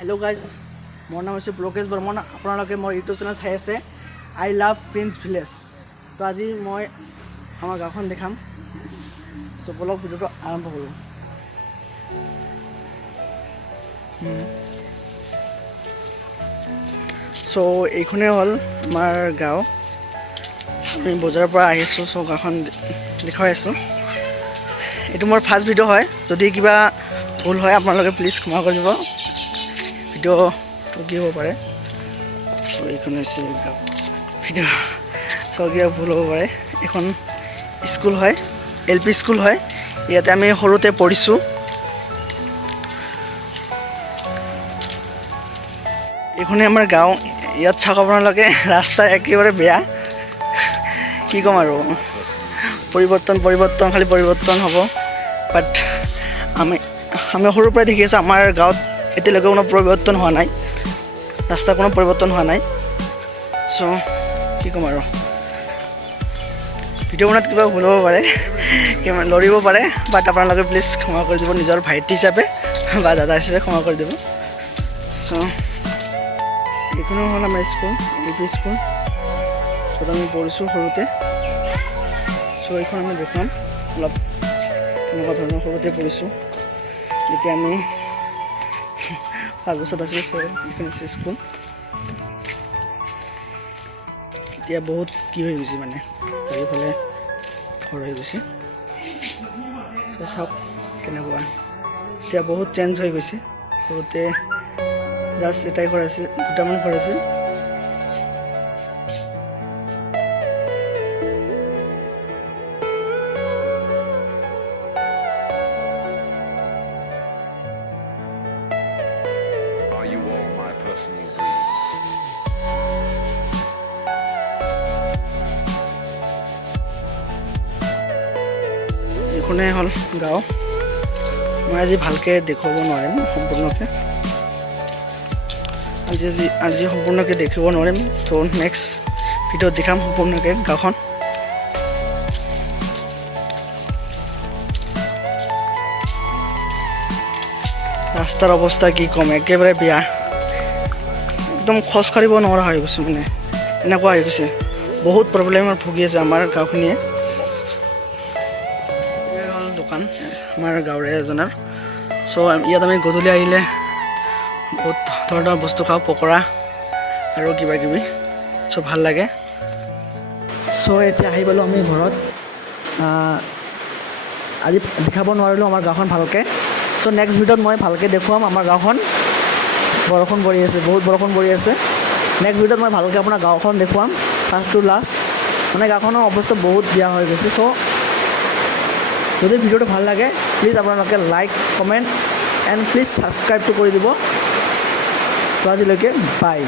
Hello guys मोर नाम है पुलकेश बर्मन आपलोके मोर YouTube channel चाई आछे आई लाभ प्रिंस भिलेज। तो आज मैं आमार गाँव देखाम सो बोलक भिडिओ आरम्भ करूँ। सो এইখনে हल आमार गाँव आमी बजार पर आहिছোঁ। सो गाँवখন देखुवाई आছোঁ। এইটো मोर फार्स्ट भिडिओ है যদি কিবা भूल है आपलोके प्लिज क्षमा कर দিব। भिडिओ ठगी हो पारे सो এইখনে भिडिओ सो क्या भूल हो पारे। এখন स्कूल है एलपी स्कूल है इते आमी सरुते पढ़िছোঁ। এইখনে आमार गाँव इतना चाक आपलोके रास्ता एकेबारे बेया कि कम आरो परिवर्तन परिवर्तन खाली परिवर्तन हम बाट आमी सरुर पर देखी आছোঁ आमार गाँव एतिलके कोनो परिवर्तन हुआ ना रास्ता कोनो परिवर्तन हुआ ना। सो कि कम आरो भिडिओ बनात किबा भूल हो पारे केमेरा लरिब पारे बाट आपलोके प्लिज क्षमा कर দিব निजर भाइटी हिसाबे बा दादा हिसाबे क्षमा कर দিব। सो এইখনো हल आमार स्कूल एलपी स्कूल सो आमी पढ़िছোঁ सरुते। सो এইখন आमी देखाम अलप केनेকুৱা ধৰণৰ সৰুতে পঢ়িছোঁ। এতিয়া আমি 5 বছৰ আছিলোঁ। সো এইখন আছে স্কুল। এতিয়া বহুত কি হৈ গৈছে মানে চাৰিওফালে ঘৰ হৈ গৈছে। সো চাওক কেনেকুৱা এতিয়া বহুত চেঞ্জ হৈ গৈছে। সৰুতে জাষ্ট এটাই ঘৰ আছিল দুটামান ঘৰ আছিল। Are you all my personal dreams? এইখনে হল গাঁও। মই আজি ভালকে দেখুৱাব নোৱাৰিম সম্পূৰ্ণকে আজি সম্পূৰ্ণকে দেখিব নোৱাৰিম। তো নেক্সট ভিডিঅ'ত দেখাম সম্পূৰ্ণকে গাঁওখন। रास्तार अवस्था कि कम एकेबारे बेया एकदम खোজ काढ़िब नरा हो गई माने एनेकुवा हो गई बहुत प्रब्लेम भुगि आछे आमार गाँवखिनिये। दुकान आमार गाँवरे एजनार। सो इयात आमी गधूली आहिले बहुत धৰণৰ बस्तु खाওঁ पकरा और किबा किबि सो ভাল লাগে। सो এতিয়া আহি পালোঁ আমি ঘৰত। আজি দেখাব নোৱাৰিলোঁ আমাৰ গাঁওখন ভালকে। सो नेक्स्ट भिडिओत मैं भालके देखुवाम आमार गाँवखन। बरषुण परि आछे बहुत बरषुण परि आछे। नेक्स्ट भिडिओत मैं भालके आपनार गाँवखन देखुवाम फार्स्ट टू लास्ट माने गाँवखনৰ अवस्था बहुत बेया हो गई। सो যদি ভিডিওটো ভাল লাগে প্লিজ আপোনালোকে like comment and please subscribe তো কৰি দিব। তো আজিলৈকে বাই।